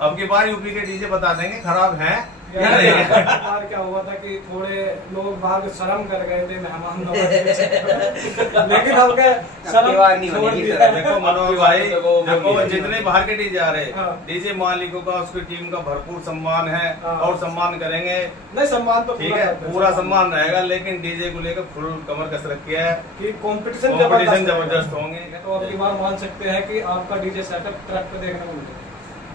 अब की बार यूपी के डीजे बता देंगे खराब हैं या यार नहीं। बार क्या हुआ था कि थोड़े लोग बाहर शर्म कर गए थे मेहमान लेकिन अब क्या शर्म छोड़ दिया। देखो मनोहर भाई, देखो जितने बाहर के डीजे आ रहे हाँ। डीजे मालिकों का उसकी टीम का भरपूर सम्मान है हाँ। और सम्मान करेंगे, नहीं सम्मान तो ठीक है, पूरा सम्मान रहेगा। लेकिन डीजे को लेकर फुल कमर कस रखी है, कि कंपटीशन जबरदस्त होंगे। तो अब की बार मान सकते हैं कि आपका डीजे सेटअप ट्रक पे देखने को मिलेगा।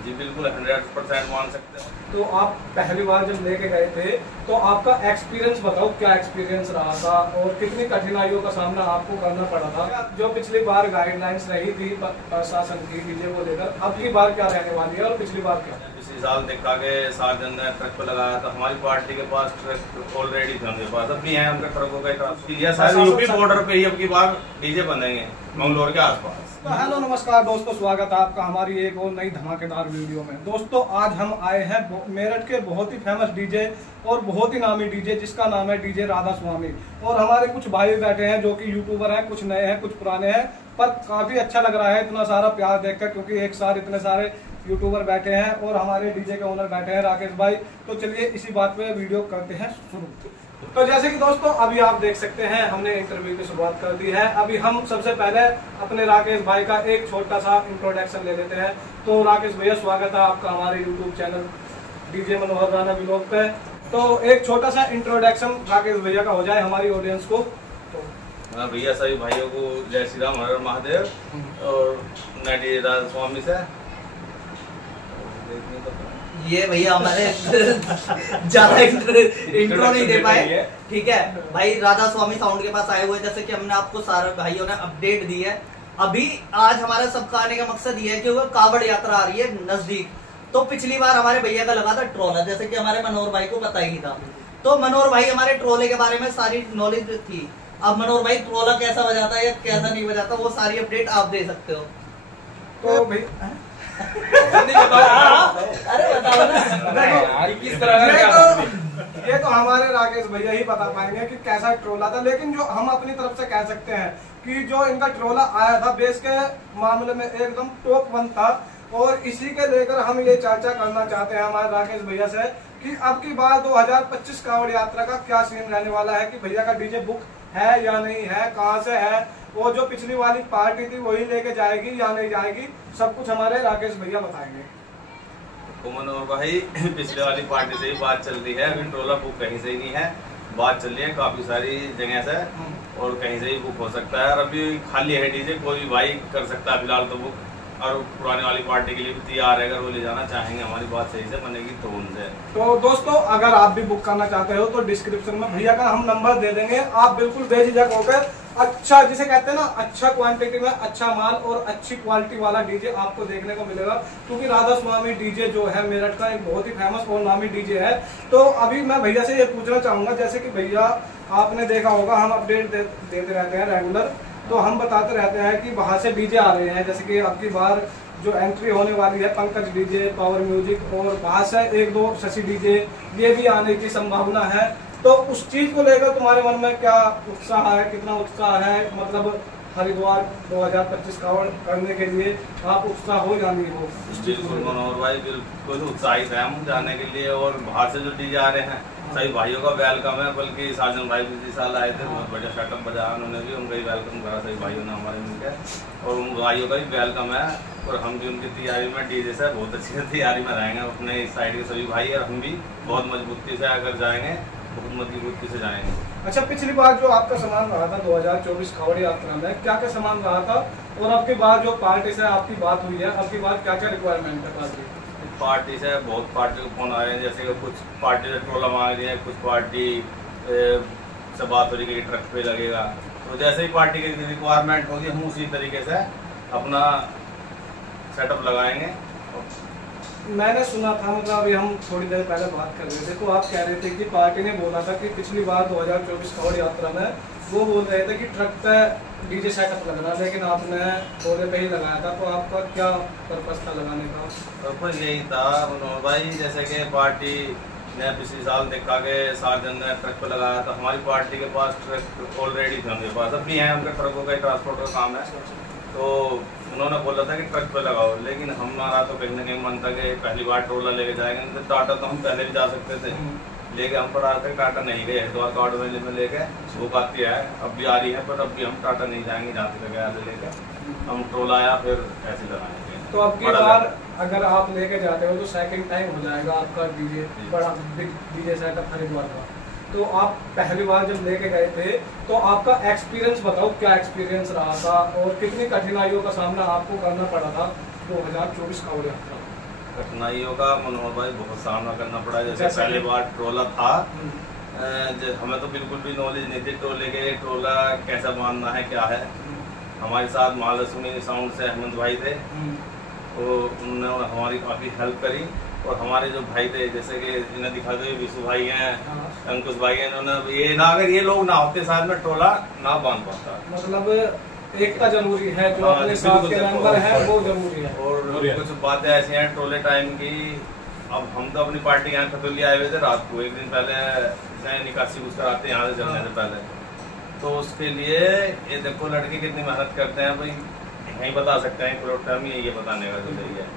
जी बिल्कुल 100% मान सकते हैं। तो आप पहली बार जब लेके गए थे तो आपका एक्सपीरियंस बताओ, क्या एक्सपीरियंस रहा था और कितनी कठिनाइयों का सामना आपको करना पड़ा था? जो पिछली बार गाइडलाइंस रही थी प्रशासन की डीजे को लेकर, अब की बार क्या रहने वाली है और पिछली बार क्या? पिछले साल देखा के सार्जन ने ट्रक पे लगाया था, हमारी पार्टी के पास ट्रक ऑलरेडी थे, उनके पास अब भी है, उनके ट्रकों का ट्रांसफर किया। शायद यूपी बॉर्डर पे ही अब की बार डीजे बनेंगे मंगलोर के आसपास। तो हेलो नमस्कार दोस्तों, स्वागत है आपका हमारी एक और नई धमाकेदार वीडियो में। दोस्तों आज हम आए हैं मेरठ के बहुत ही फेमस डीजे और बहुत ही नामी डीजे जिसका नाम है डीजे राधा स्वामी। और हमारे कुछ भाई बैठे हैं जो कि यूट्यूबर हैं, कुछ नए हैं कुछ पुराने हैं, पर काफी अच्छा लग रहा है इतना सारा प्यार देखकर, क्योंकि एक साथ इतने सारे यूट्यूबर बैठे हैं और हमारे डीजे के ओनर बैठे हैं राकेश भाई। तो चलिए इसी बात पे वीडियो करते हैं शुरू। तो जैसे कि दोस्तों अभी आप देख सकते हैं हमने इंटरव्यू की शुरुआत कर दी है। अभी हम सबसे पहले अपने राकेश भाई का एक छोटा सा इंट्रोडक्शन ले लेते हैं। तो राकेश भैया स्वागत है आपका हमारे यूट्यूब चैनल डीजे मनोहर राणा व्लॉग पे। तो एक छोटा सा इंट्रोडक्शन राकेश भैया का हो जाए हमारी ऑडियंस को। तो भैया सभी भाइयों को जय श्री राम, हर हर महादेव। और मैं डीजे राधा स्वामी से ये भैया हमारे ज्यादा इंट्रो नहीं दे पाए, ठीक है भाई। राधा स्वामी साउंड के पास आए हुए, जैसे कि हमने आपको सारे भाइयों ने अपडेट दी है। अभी आज हमारा सबका आने का मकसद ये है कि वो कावड़ यात्रा आ रही है नजदीक। तो पिछली बार हमारे भैया का लगा था ट्रोला, जैसे कि हमारे मनोहर भाई को पता ही था। तो मनोहर भाई हमारे ट्रोले के बारे में सारी नॉलेज थी। अब मनोहर भाई ट्रोला कैसा बजाता है या कैसा नहीं बजाता, वो सारी अपडेट आप दे सकते हो। तो भाई अरे बताओ ना किस तरह ये तो हमारे राकेश भैया ही बता पाएंगे कि कैसा ट्रोला था। लेकिन जो हम अपनी तरफ से कह सकते हैं कि जो इनका ट्रोला आया था बेस के मामले में एकदम टॉप 1 था। और इसी के लेकर हम ये चर्चा करना चाहते हैं हमारे राकेश भैया से कि अब की बार 2025 कावड़ यात्रा का क्या सीन रहने वाला है, कि भैया का डीजे बुक है या नहीं है, कहाँ से है, वो जो पिछली वाली पार्टी थी वही लेके जाएगी या नहीं जाएगी, सब कुछ हमारे राकेश भैया बताएंगे। तो मनोहर भाई पिछले वाली पार्टी से ही बात चल रही है, अभी ट्रोला बुक कहीं से ही नहीं है। बात चल रही है काफी सारी जगह से और कहीं से ही बुक हो सकता है। और अभी खाली है डीजे, कोई भी भाई कर सकता है फिलहाल तो बुक। और पुराने वाली पार्टी के लिए भी तैयार है, अगर वो ले जाना चाहेंगे हमारी बात सही से बनेगी तो उनसे। तो दोस्तों अगर आप भी बुक करना चाहते हो तो डिस्क्रिप्शन में भैया का हम नंबर दे देंगे। आप बिल्कुल बेझिझक होकर अच्छा, जिसे कहते हैं ना, अच्छा क्वांटिटी में अच्छा माल और अच्छी क्वालिटी वाला डीजे आपको देखने को मिलेगा। क्योंकि राधा स्वामी डीजे जो है मेरठ का एक बहुत ही फेमस और नामी डीजे है। तो अभी मैं भैया से ये पूछना चाहूंगा, जैसे कि भैया आपने देखा होगा हम अपडेट देते रहते हैं रेगुलर, तो हम बताते रहते हैं कि बाहर से डीजे आ रहे हैं। जैसे कि अब की बार जो एंट्री होने वाली है पंकज डीजे, पावर म्यूजिक, और बाहर से 1-2 शशि डीजे, ये भी आने की संभावना है। तो उस चीज को लेकर तुम्हारे मन में क्या उत्साह है, कितना उत्साह है? मतलब हरिद्वार 2025 कावड़ करने के लिए आप उत्साह हो या नहीं हो? बिल्कुल मनोहर भाई, बिल्कुल उत्साहित है हम जाने के लिए। और बाहर से जो डीजे आ रहे हैं सभी भाइयों का वेलकम है। बल्कि साजन भाई भी इस साल आए थे, बहुत बढ़िया सेटअप बजाया उन्होंने भी, उनका ही वेलकम करा सभी भाइयों ने हमारे मिलकर। और उन भाइयों का भी वेलकम है और हम भी उनकी तैयारी में डीजे से बहुत अच्छी तैयारी में रहेंगे। अपने इस साइड के सभी भाई और हम भी बहुत मजबूती से अगर जाएंगे, बहुत मजबूती से जाएंगे। अच्छा, पिछली बार जो आपका सामान रहा था 2024 कावड़ यात्रा में, क्या क्या सामान रहा था? और अब की बार जो पार्टी से आपकी बात हुई है, अब की बार क्या क्या रिक्वायरमेंट है पार्टी से? बहुत पार्टी को फोन आ रहे हैं, जैसे कि कुछ पार्टी से ट्रोला मांग रही है, कुछ पार्टी से बात हो रही है ट्रक पे लगेगा। तो जैसे ही पार्टी की रिक्वायरमेंट होगी हम उसी तरीके से अपना सेटअप लगाएंगे। मैंने सुना था, मतलब अभी हम थोड़ी देर पहले बात कर रहे थे तो आप कह रहे थे कि पार्टी ने बोला था कि पिछली बार 2024 कावड़ यात्रा में वो बोल रहे थे कि ट्रक पे डीजे सेटअप लगना, लेकिन आपने ट्रोले पे ही लगाया था। तो आपका क्या पर्पस था लगाने का? पर्पस यही था मनोहर भाई, जैसे कि पार्टी ने पिछले साल देखा के सार्जन ने ट्रक पे लगाया था, हमारी पार्टी के पास ट्रक ऑलरेडी थे, उनके पास अब भी हैं, उनके ट्रकों का ट्रांसपोर्ट का काम है। तो उन्होंने बोला था कि ट्रक पे लगाओ, लेकिन हमारा तो कहीं ना कहीं मन था कि पहली बार ट्रोला लेके जाएंगे। तो टाटा तो हम पहले भी जा सकते थे, लेके हम पर आते टाटा नहीं गए। हरिद्वार कार्ड वाले में लेके वो बात है, अब भी आ रही है, पर अब भी हम टाटा नहीं जाएंगे जहाँ से गया लेके हम ट्रोला आया फिर ऐसे लगाएंगे। तो अब की बार अगर आप लेके जाते हो तो सेकंड टाइम हो जाएगा आपका डीजे, बड़ा डीजे सेटअप हरिद्वार का। तो आप पहली बार जब लेके गए थे तो आपका एक्सपीरियंस बताओ, क्या एक्सपीरियंस रहा था और कितनी कठिनाइयों का सामना आपको करना पड़ा था 2024 कांवड़ यात्रा? कठिनाइयों का मनोहर भाई बहुत सामना करना पड़ा। जैसे पहले बार ट्रोला था, हमें तो बिल्कुल भी नॉलेज नहीं थी ट्रोले के, ट्रोला कैसा बांधना है क्या है। हमारे साथ महालक्ष्मी साउंड से अहमद भाई थे, तो उन्होंने हमारी काफ़ी हेल्प करी। और हमारे जो भाई थे जैसे कि इन्हें दिखा दो, विशु भाई हैं, अंकुश भाई हैं, इन्होंने ये ना, अगर ये लोग ना होते साथ में ट्रोला ना बांध पाता। मतलब एकता जरूरी है, जो अपने साथ के मेंबर है वो जरूरी है। और कुछ बातें ऐसी हैं ट्रोले टाइम की। अब हम तो अपनी पार्टी यहाँ खतौली आए हुए थे रात को, एक दिन पहले निकासी कुछ कराते यहाँ से चलने से पहले। तो उसके लिए ये देखो लड़के कितनी मेहनत करते हैं भाई, यहीं बता सकते हैं प्लॉट टाइम ये बताने का जो सही है।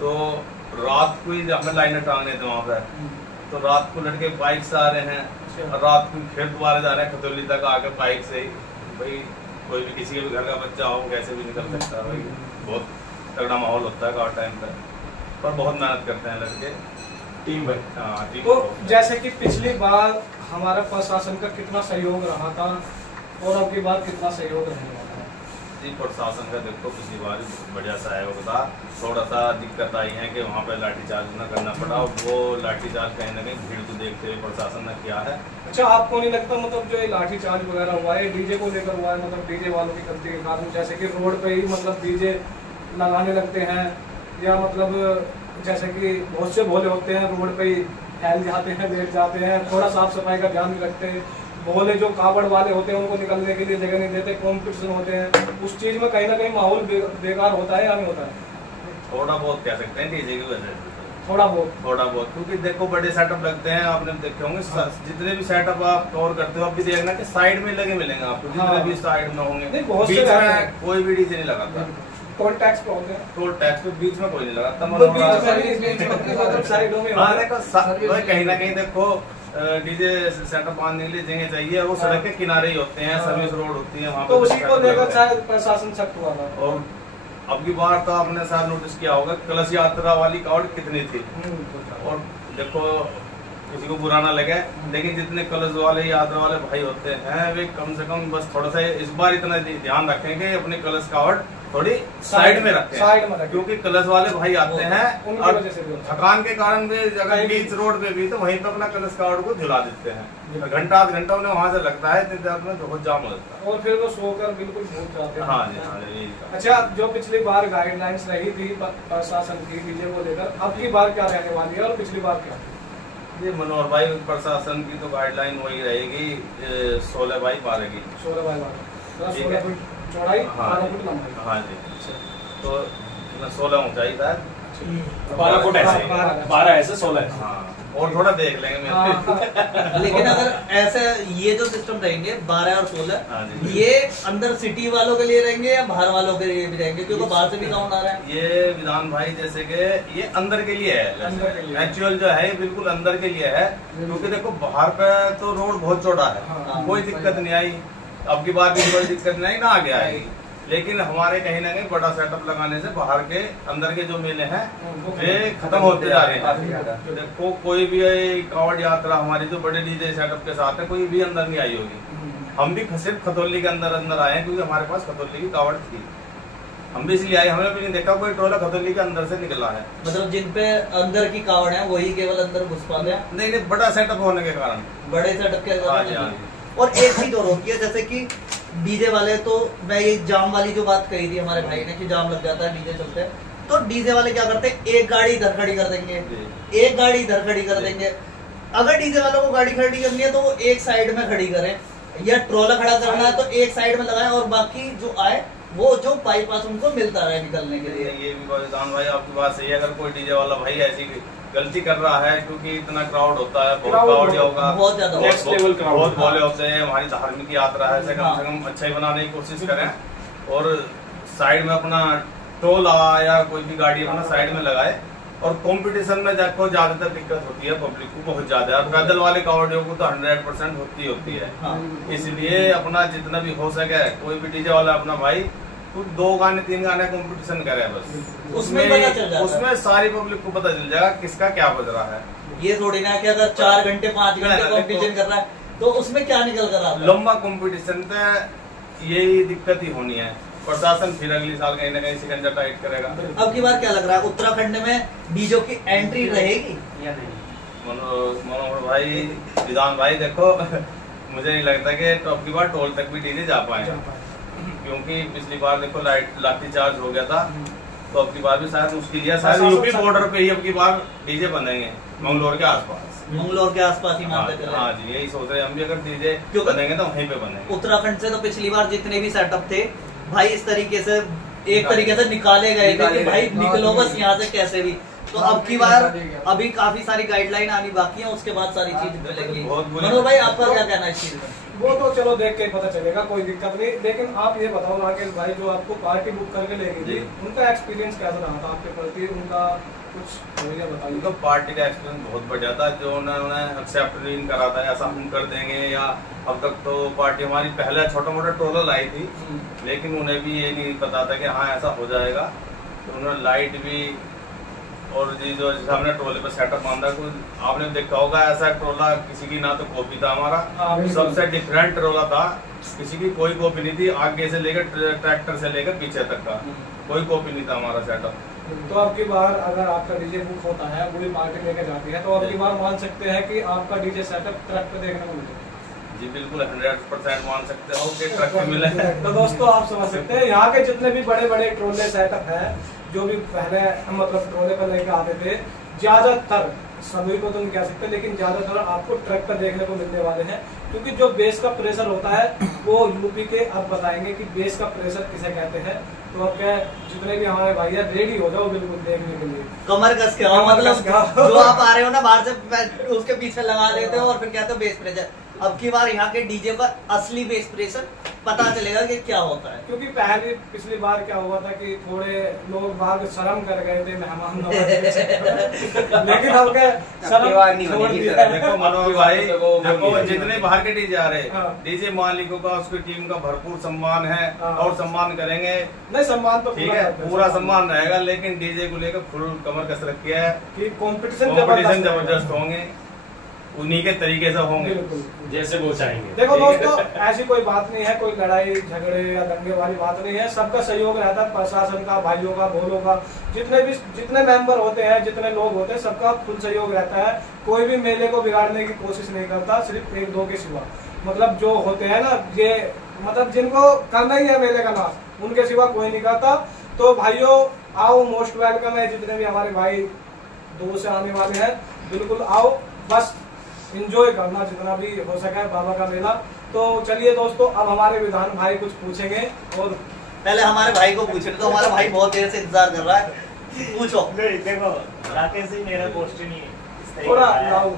तो रात को ही हमें लाइनें टांगने थे वहाँ पे, तो रात को लड़के बाइक से आ रहे हैं, रात को फिर दोबारा जा रहे हैं खतौली तक आके बाइक से ही। भाई कोई भी किसी के भी घर का बच्चा हो कैसे भी निकल सकता है भाई, बहुत तगड़ा माहौल होता है गाँव टाइम पर बहुत मेहनत करते हैं लड़के, टीम भाई। हाँ टीम। तो जैसे कि पिछली बार हमारा प्रशासन का कितना सहयोग रहा था और अब की बार कितना सहयोग रहने वाला है? जी प्रशासन का देखो पिछली बार बढ़िया सहयोग था, थोड़ा सा दिक्कत आई है कि वहाँ पे लाठीचार्ज न करना पड़ा, और वो लाठीचार्ज कहीं ना कहीं भीड़ को देखते हुए प्रशासन ने किया है। अच्छा, आपको नहीं लगता मतलब जो ये लाठीचार्ज वगैरह हुआ है डीजे को लेकर हुआ है, मतलब डीजे वालों की गलती के कारण, जैसे कि रोड पे ही मतलब डीजे लगाने लगते हैं, या मतलब जैसे कि बहुत से भोले होते हैं रोड पे ही फैल जाते हैं, बैठ जाते हैं, थोड़ा साफ सफाई का ध्यान नहीं रखते। भोले जो कावड़ वाले होते हैं उनको निकलने के लिए जगह नहीं देते, कॉम्पिटिशन होते हैं, उस चीज में कहीं ना कहीं माहौल बेकार होता है या नहीं होता है? थोड़ा बहुत कह सकते हैं डीजे की वजह से, थोड़ा बहुत, क्योंकि देखो बड़े सेटअप लगते हैं, आपने देखे होंगे जितने भी सेटअप आप कवर करते हो, आप भी देखना कि साइड में लगे मिलेंगे आपको, जितने भी साइड में होंगे, बीच में कोई भी डीजे नहीं लगाता। टोल टैक्स पे होते हैं, टोल टैक्स पे बीच में कोई नहीं लगाता। साइडों में कहीं ना कहीं देखो डीजे सेटअप बांधने के लिए जगह चाहिए, वो सड़क के किनारे ही होते हैं, सर्विस रोड होती है वहाँ तो उसी को लेकर शायद प्रशासन सख्त हुआ था। और अब की बार तो आपने शायद नोटिस किया होगा कलश यात्रा वाली कावड़ कितनी थी, और देखो किसी को बुरा ना लगे, लेकिन जितने कलश वाले यात्रा वाले भाई होते हैं वे कम से कम बस थोड़ा सा इस बार इतना ध्यान रखेंगे अपने कलश कावड़ थोड़ी साइड में रखें, क्योंकि कलश वाले भाई आते हैं और थकान के कारण भी अगर बीच रोड पे भी तो वहीं पे अपना कलश कावड़ को झुला देते हैं, घंटा आध घंटा उन्हें वहां से लगता है, इतनी देर में बहुत जाम हो जाता है और फिर वो सोकर बिल्कुल भूल जाते हैं। हाँ जी, हाँ जी। अच्छा, जो पिछली बार गाइडलाइंस रही थी प्रशासन की डीजे को लेकर, अब की बार क्या रहने वाली है और पिछली बार क्या? ये मनोहर भाई प्रशासन की तो गाइडलाइन वही रहेगी 16 बाई 12 की, 16 बाई 12, 16 फुट चौड़ाई, 12 फुट लंबाई। हाँ जी, तो 16 ऊंचाई था, 12 फुट ऐसे, 12 ऐसे 16। हाँ, और थोड़ा देख लेंगे लेकिन अगर ऐसे ये जो सिस्टम रहेंगे 12 और 16, ये अंदर सिटी वालों के लिए रहेंगे या बाहर वालों के लिए भी रहेंगे, क्योंकि बाहर से भी साउंड आ रहा है? ये विधान भाई जैसे कि ये अंदर के लिए है, एक्चुअल जो है बिल्कुल अंदर के लिए है, क्योंकि देखो बाहर पे तो रोड बहुत चौड़ा है, कोई दिक्कत नहीं आई, अब की बार भी कोई दिक्कत नहीं ना आगे आएगी, लेकिन हमारे कहीं ना कहीं बड़ा सेटअप लगाने से बाहर के अंदर के जो मेले हैं वे खत्म होते जा रहे हैं। देखो कोई भी कावड़ यात्रा हमारी जो बड़े डीजे सेटअप के साथ है कोई भी अंदर नहीं आई होगी, हम भी सिर्फ खतौली के अंदर आए हैं, क्योंकि हमारे पास खतौली की कावड़ थी, हम भी इसलिए आए, हमने भी नहीं देखा कोई टोला खतौली के अंदर से निकला है। मतलब जिन पे अंदर की कावड़ है वही केवल अंदर घुस पाते हैं? नहीं, बड़ा सेटअप होने के कारण, बड़े सेटअप के कारण। और एक चीज और होती है, जैसे कि डीजे वाले, तो मैं ये जाम वाली जो बात कही थी हमारे भाई ने कि जाम लग जाता है डीजे चलते हैं, तो डीजे वाले क्या करते हैं, एक गाड़ी इधर खड़ी कर देंगे, एक गाड़ी इधर खड़ी कर देंगे। अगर डीजे वालों को गाड़ी खड़ी करनी है तो वो एक साइड में खड़ी करें, या ट्रोला खड़ा करना है तो एक साइड में लगाएं, और बाकी जो आए वो जो बाईपास उनको मिलता रहे निकलने के लिए। ये भी भाई आपकी बात सही है, अगर कोई डीजे वाला भाई ऐसी गलती कर रहा है, क्योंकि इतना क्राउड होता है, बहुत क्राउड होगा, बहुत ज्यादा नेक्स्ट लेवल क्राउड, बहुत भोले होते हैं, हमारी धार्मिक यात्रा है, से कम अच्छा ही बनाने की कोशिश करें, और साइड में अपना टोला या कोई भी गाड़ी अपना साइड में लगाए। और कंपटीशन में देखो ज्यादातर दिक्कत होती है पब्लिक को बहुत ज्यादा, और पैदल वाले कावड़ियों को तो 100% होती है। हाँ। इसलिए अपना जितना भी हो सके कोई भी डीजे वाला अपना भाई कुछ 2 गाने 3 गाने कंपटीशन करे बस, उसमें पता चल जाता है। उसमें सारी पब्लिक को पता चल जाएगा किसका क्या बज रहा है। ये थोड़ी ना कि अगर 4 घंटे 5 घंटे कंपटीशन कर रहा है तो उसमें क्या निकल कर आता है? लंबा कंपटीशन तो यही दिक्कत ही होनी है। प्रशासन फिर अगली साल कहीं ना कहीं शिकंजा टाइट करेगा। अब की बार क्या लग रहा है, उत्तराखंड में डीजे की एंट्री रहेगी या नहीं? मनोहर भाई, विधान भाई, देखो मुझे नहीं लगता कि अब की बार टोल तक भी डीजे जा पाए, क्योंकि पिछली बार देखो लाठी चार्ज हो गया था, तो अब की बार भी शायद मुश्किल है। शायद यूपी बॉर्डर पे ही अब की बार डीजे बनेंगे, मंगलोर के आसपास। मंगलोर के आसपास ही मानते चले। हाँ जी, यही सोच रहे हैं हम भी, अगर डीजे बनेंगे तो वहीं पे बनेंगे। उत्तराखंड से तो पिछली बार जितने भी सेटअप थे भाई इस तरीके से एक तरीके से निकाले गए थे कि भाई निकलो बस यहाँ से कैसे भी। तो अब की बार अभी काफी सारी गाइडलाइन आनी बाकी है, उसके बाद सारी चीज मिलेगी। मनोहर भाई आपका क्या कहना है इस चीज में? वो तो चलो देख के पता चलेगा, कोई दिक्कत नहीं। लेकिन आप ये बताओ राकेश भाई, जो आपको पार्टी बुक करके लेके गई, उनका एक्सपीरियंस कैसा रहा था आपके प्रति? उनका कुछ बताइए। उनका पार्टी का एक्सपीरियंस बहुत बढ़िया था। जो उन्होंने एक्सेप्ट नहीं करा था ऐसा हम कर देंगे, या अब तक तो पार्टी हमारी पहले छोटा मोटा टोला लाई थी, लेकिन उन्हें भी ये नहीं पता था कि हाँ ऐसा हो जाएगा। तो उन्होंने लाइट भी, और जी जो हमने टोले पे सेटअप बांधा, कुछ आपने देखा होगा ऐसा टोला किसी की ना तो कॉपी था हमारा, सबसे डिफरेंट टोला था, किसी की कोई कॉपी नहीं थी। आगे से लेकर ट्रैक्टर से लेकर पीछे तक का कोई कॉपी नहीं था हमारा सेटअप। तो अब की बार अगर आपका डीजे बुक होता है, पूरी पार्टी लेके जाती है, तो अब की बार मान सकते हैं कि आपका डीजे सेटअप ट्रक पे देखने को मिलेगा? जी बिल्कुल 100% मान सकते हो कि ट्रक पे मिले। तो दोस्तों आप समझ सकते हैं यहाँ के जितने भी बड़े बड़े ट्रोले सेटअप है, जो भी पहले मतलब ट्रोले पर लेकर आते थे, ज्यादातर, सभी को तो नहीं कह सकते, लेकिन ज्यादातर आपको ट्रक पर देखने को मिलने वाले हैं। क्योंकि जो बेस का प्रेशर होता है वो यूपी के अब बताएंगे कि बेस का प्रेशर किसे कहते हैं। तो अब क्या, जितने भी हमारे भाई है रेडी हो जाओ बिल्कुल देखने के लिए, कमर कस के आओ। मतलब जो आप आ रहे हो ना बाहर से, उसके पीछे लगा देते हो और फिर कहते हो बेस प्रेशर। अब की बार यहाँ के डीजे का असली बेस प्रेशर पता चलेगा कि क्या होता है। क्योंकि पहले पिछली बार क्या हुआ था कि थोड़े लोग बाहर शर्म कर गए थे मेहमान नवाजी, लेकिन अब क्या शर्म छोड़ दिया। देखो मनोहर भाई, देखो जितने बाहर के डीजे आ रहे, डीजे मालिकों का, उसकी टीम का भरपूर सम्मान है और सम्मान करेंगे। नहीं सम्मान तो ठीक है, पूरा सम्मान रहेगा, लेकिन डीजे को लेकर फुल कमर कसरत किया है कि कंपटीशन जबरदस्त होंगे, उन्हीं के तरीके से होंगे जैसे वो चाहेंगे। देखो दोस्तों, ऐसी कोई बात नहीं है, कोई लड़ाई झगड़े या दंगे वाली बात नहीं है। सबका सहयोग रहता है, प्रशासन का, भाइयों का, भोलों का, जितने मेंबर होते हैं, जितने लोग होते हैं, सबका फुल सहयोग रहता है। कोई भी मेले को बिगाड़ने की कोशिश नहीं करता, सिर्फ 1-2 के सिवा। मतलब जो होते हैं ना, ये मतलब जिनको करना ही है मेले का नाश, उनके सिवा कोई नहीं करता। तो भाइयों आओ, मोस्ट वेलकम है। जितने भी हमारे भाई दूर से आने वाले हैं, बिल्कुल आओ, बस एंजॉय करना जितना भी हो सके बाबा का मेला। तो चलिए दोस्तों, अब हमारे विधान भाई कुछ पूछेंगे, और पहले हमारे भाई को पूछे, तो हमारा भाई बहुत देर से इंतजार कर रहा है, पूछो। देखो राकेश जी, मेरा क्वेश्चन ही इस तरीके थोड़ा का है।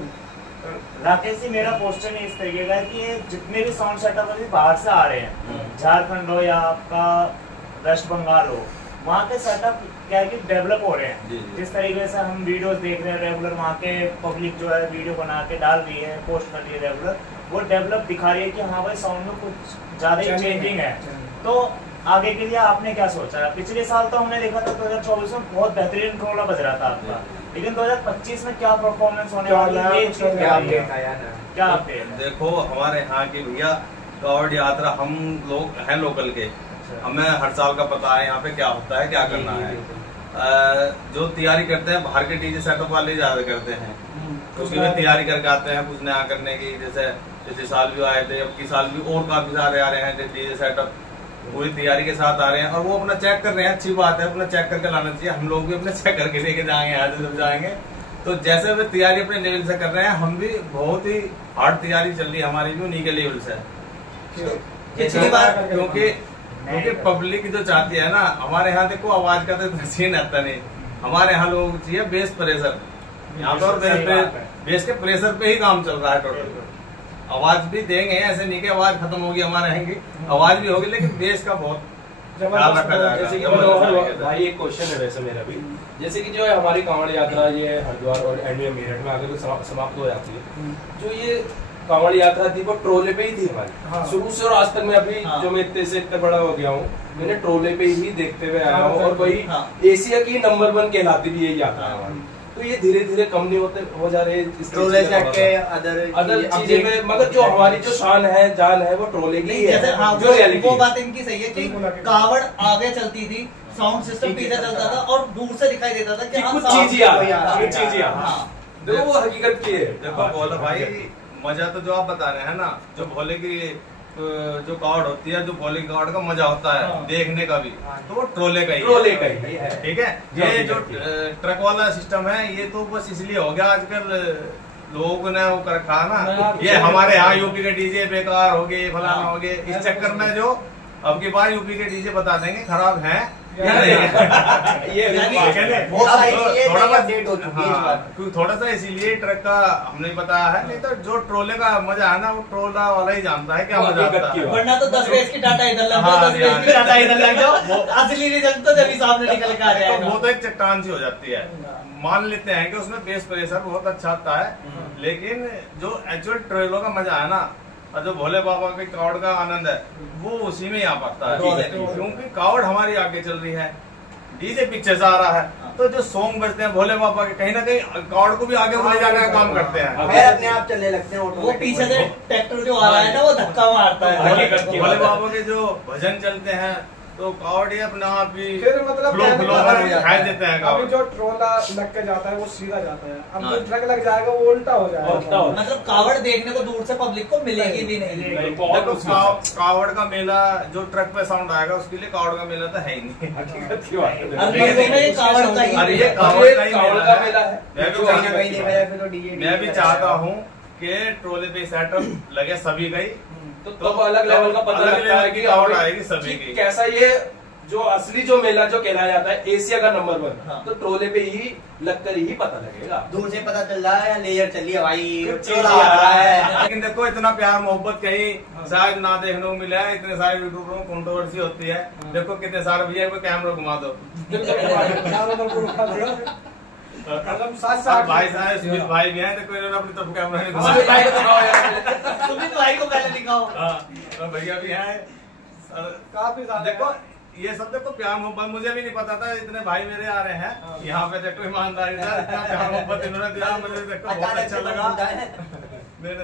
राकेश जी, मेरा क्वेश्चन ही इस तरीके का है कि जितने भी साउंड सेटअप अभी बाहर से आ रहे हैं, झारखंड हो या आपका वेस्ट बंगाल हो, वहाँ के सेटअप क्या है कि डेवलप हो रहे हैं। जिस तरीके से हम वीडियोस देख रहे हैं रेगुलर, वहाँ के पब्लिक जो है वीडियो बना के डाल रही है, पोस्ट कर रही है रेगुलर, वो डेवलप दिखा रही है कि हाँ भाई साउंड में कुछ ज्यादा ही चेंजिंग है। तो आगे के लिए आपने क्या सोचा? पिछले साल तो हमने देखा था 2024 में बहुत बेहतरीन टोला बज रहा था आपका, लेकिन 2025 में क्या परफॉर्मेंस होने वाला है, क्या अपडेट? देखो हमारे यहाँ की भैया कावड़ यात्रा, हम लोग हैं लोकल के, हमें हर साल का पता है यहाँ पे क्या होता है, क्या करना है। जो तैयारी करते हैं बाहर के डीजे सेटअप वाले ज्यादा करते हैं, क्योंकि वे तैयारी करके आते हैं कुछ नया करने की। जैसे पिछले साल भी आए थे, अब की साल भी और काफी सारे आ रहे हैं डीजे सेटअप, पूरी तैयारी के साथ आ रहे हैं, और वो अपना चेक कर रहे हैं। अच्छी बात है, अपना चेक करके लाना चाहिए। हम लोग भी अपना चेक करके लेके जाएंगे यहाँ से जब जाएंगे। तो जैसे वे तैयारी अपने लेवल से कर रहे हैं, हम भी बहुत ही हार्ड तैयारी चल रही है हमारी भी उन्हीं के लेवल से। पिछली बार क्योंकि पब्लिक जो चाहती है ना, हमारे यहाँ देखो आवाज का तो इतना सीन आता नहीं, हमारे यहाँ लोग चाहिए बेस प्रेशर। यहाँ पर बेस के प्रेशर पे ही काम चल रहा है टोटल। आवाज भी देंगे, ऐसे नहीं कि आवाज खत्म होगी हमारे यहाँ की, आवाज भी होगी, लेकिन बेस का बहुत ख्याल रखा जाएगा। जैसे कि मनोहर भाई एक क्वेश्चन है वैसे मेरा भी, जैसे कि जो है हमारी कांवड़ यात्रा ये हरिद्वार और एंड में मेरठ में आकर समाप्त हो जाती है, जो ये कांवड़ यात्रा थी वो ट्रोले पे ही थी हमारी शुरू से, और आज तक मैं अभी जो मैं इतने से इतना बड़ा हो गया हूँ, मैंने ट्रोले पे ही देखते हुए आया हूँ, और वही एशिया की नंबर 1 कहलाती भी यही यात्रा है हमारी। तो ये धीरे धीरे कम नहीं होते हो जा रहे अदर चीजें में, मगर जो हमारी जो शान है जान है वो ट्रोले की है। जो रियलिटी वो बात इनकी सही है कि कावड़ आगे चलती थी, साउंड सिस्टम पीछे चलता था, और दूर से दिखाई देता था कि कुछ चीजें देखो वो हकीकत की है। देखो बोलो भाई, मजा तो जो आप बता रहे हैं ना, जो भोले की जो कावड़ होती है, जो भोले की कावड़ का मजा होता है देखने का भी, तो वो ट्रोले का ही है। ठीक है, ये जो ट्रक वाला सिस्टम है ये तो बस इसलिए हो गया आजकल लोगों ने वो कर रखा ना, ये हमारे यहाँ यूपी के डीजे बेकार हो गए, फलाना हो गए, इस चक्कर में जो अब की बार यूपी के डीजे बता देंगे खराब है थोड़ा सा इसीलिए ट्रक का हमने बताया है, नहीं तो जो ट्रोले का मजा है ना वो ट्रोला वाला ही जानता है क्या मजा आता है। वरना तो 10 रेस की टाटा इधर लग जाओ, 10 रेस की टाटा इधर लग जाओ, असली रिजल्ट तो जब ही सामने निकल के आ रहा है। वो तो एक चट्टान सी हो जाती है। मान लेते हैं कि उसमें बेस प्रेशर बहुत अच्छा आता है, लेकिन जो एक्चुअल ट्रेलों का मजा है ना, और जो भोले बाबा के कावड़ का आनंद है वो उसी में आ पाता है, क्योंकि कावड़ हमारी आगे चल रही है, डीजे पीछे से आ रहा है, तो जो सॉन्ग बजते हैं भोले बाबा के, कहीं ना कहीं कावड़ को भी आगे ले जाने का काम करते हैं, अपने आप चलने लगते हैं। वो पीछे से ट्रैक्टर जो आ रहा है ना वो धक्का मारता है। भोले बाबा के जो भजन चलते हैं तो कावड़ अपने आप ही फिर मतलब खाए देते हैं। अभी जो ट्रोला लग के जाता है वो सीधा जाता है, अब जो ट्रक लग जाएगा वो उल्टा हो जाएगा। मतलब कावड़ देखने को दूर से पब्लिक को मिलेगी भी नहीं। देखो कावड़ का मेला जो ट्रक पे साउंड आएगा उसके लिए कावड़ का मेला तो है ही नहीं। मैं भी चाहता हूँ कि ट्रोले पे सेटअप लगे सभी का ही, तो अलग लेवल का पता लगता है कि कावड़ आएगी सभी की। कैसा ये जो असली जो मेला जो कहलाया जाता है एशिया का नंबर 1, तो ट्रोले पे ही लगकर ही पता लगेगा। दूर से पता चल रहा है लेयर चल रही है भाई, ट्रोला आ रहा है। लेकिन देखो इतना प्यार मोहब्बत कहीं शायद ना देखने को मिला है, इतने सारे यूट्यूबरों में कंट्रोवर्सी होती है। देखो कितने सारे भैया को कैमरा घुमा दो, भाई साहब सुमित भाई भी हैं, तो कोई अपनी तरफ कैमरा नहीं घुमा, सुमित भाई को पहले दिखाओ, भैया भी हैं काफी। देखो ये सब देखो प्यार मोहब्बत, मुझे भी नहीं पता था इतने भाई मेरे आ रहे हैं यहाँ पे, देखो ईमानदारी से इतना प्यार मोहब्बत इन्होंने दिया, मुझे देखो बहुत अच्छा लगा।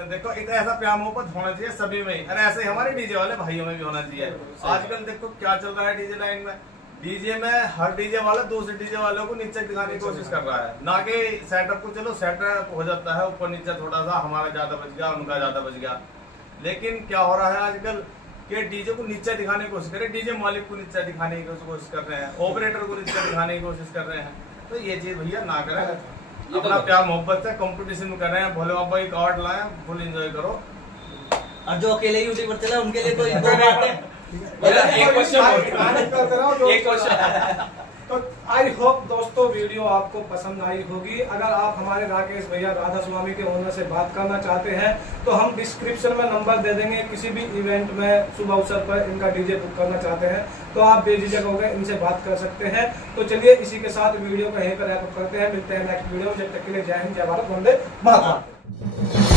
देखो इतना ऐसा प्यार मोहब्बत होना चाहिए सभी में ही, अरे ऐसे ही हमारे डीजे वाले भाइयों में भी होना चाहिए। आजकल देखो क्या चल रहा है डीजे लाइन में, डीजे में हर डीजे वाला दूसरे डीजे वालों को नीचे दिखाने की कोशिश कर रहा है, ना कि सेटअप को। चलो सेटअप हो जाता है ऊपर नीचे थोड़ा सा, हमारा ज्यादा बच गया उनका ज्यादा बच गया, लेकिन क्या हो रहा है आजकल कि डीजे को नीचे दिखाने की कोशिश कर रहे हैं, डीजे मालिक को नीचे दिखाने की कोशिश कर रहे हैं, ऑपरेटर को नीचे दिखाने की कोशिश कर रहे हैं। तो ये चीज भैया ना करें, अपना प्यार मोहब्बत से कंपटीशन कर रहे हैं, भोले बाबा की कार्ड लाए, फुल एंजॉय करो। और जो अकेले यूट्यूबर चला उनके लिए तो दो बातें। एक क्वेश्चन तो आई होप दोस्तों वीडियो आपको पसंद आई होगी। अगर आप हमारे राकेश भैया राधा स्वामी के ओनर से बात करना चाहते हैं तो हम डिस्क्रिप्शन में नंबर दे देंगे, किसी भी इवेंट में शुभ अवसर पर इनका डीजे बुक करना चाहते हैं तो आप बेझिझक होकर इनसे बात कर सकते हैं। तो चलिए इसी के साथ वीडियो को यहीं पर रैप करते हैं, मिलते हैं नेक्स्ट वीडियो में, जब तक के लिए जय हिंद, जय भारत, वंदे मातरम।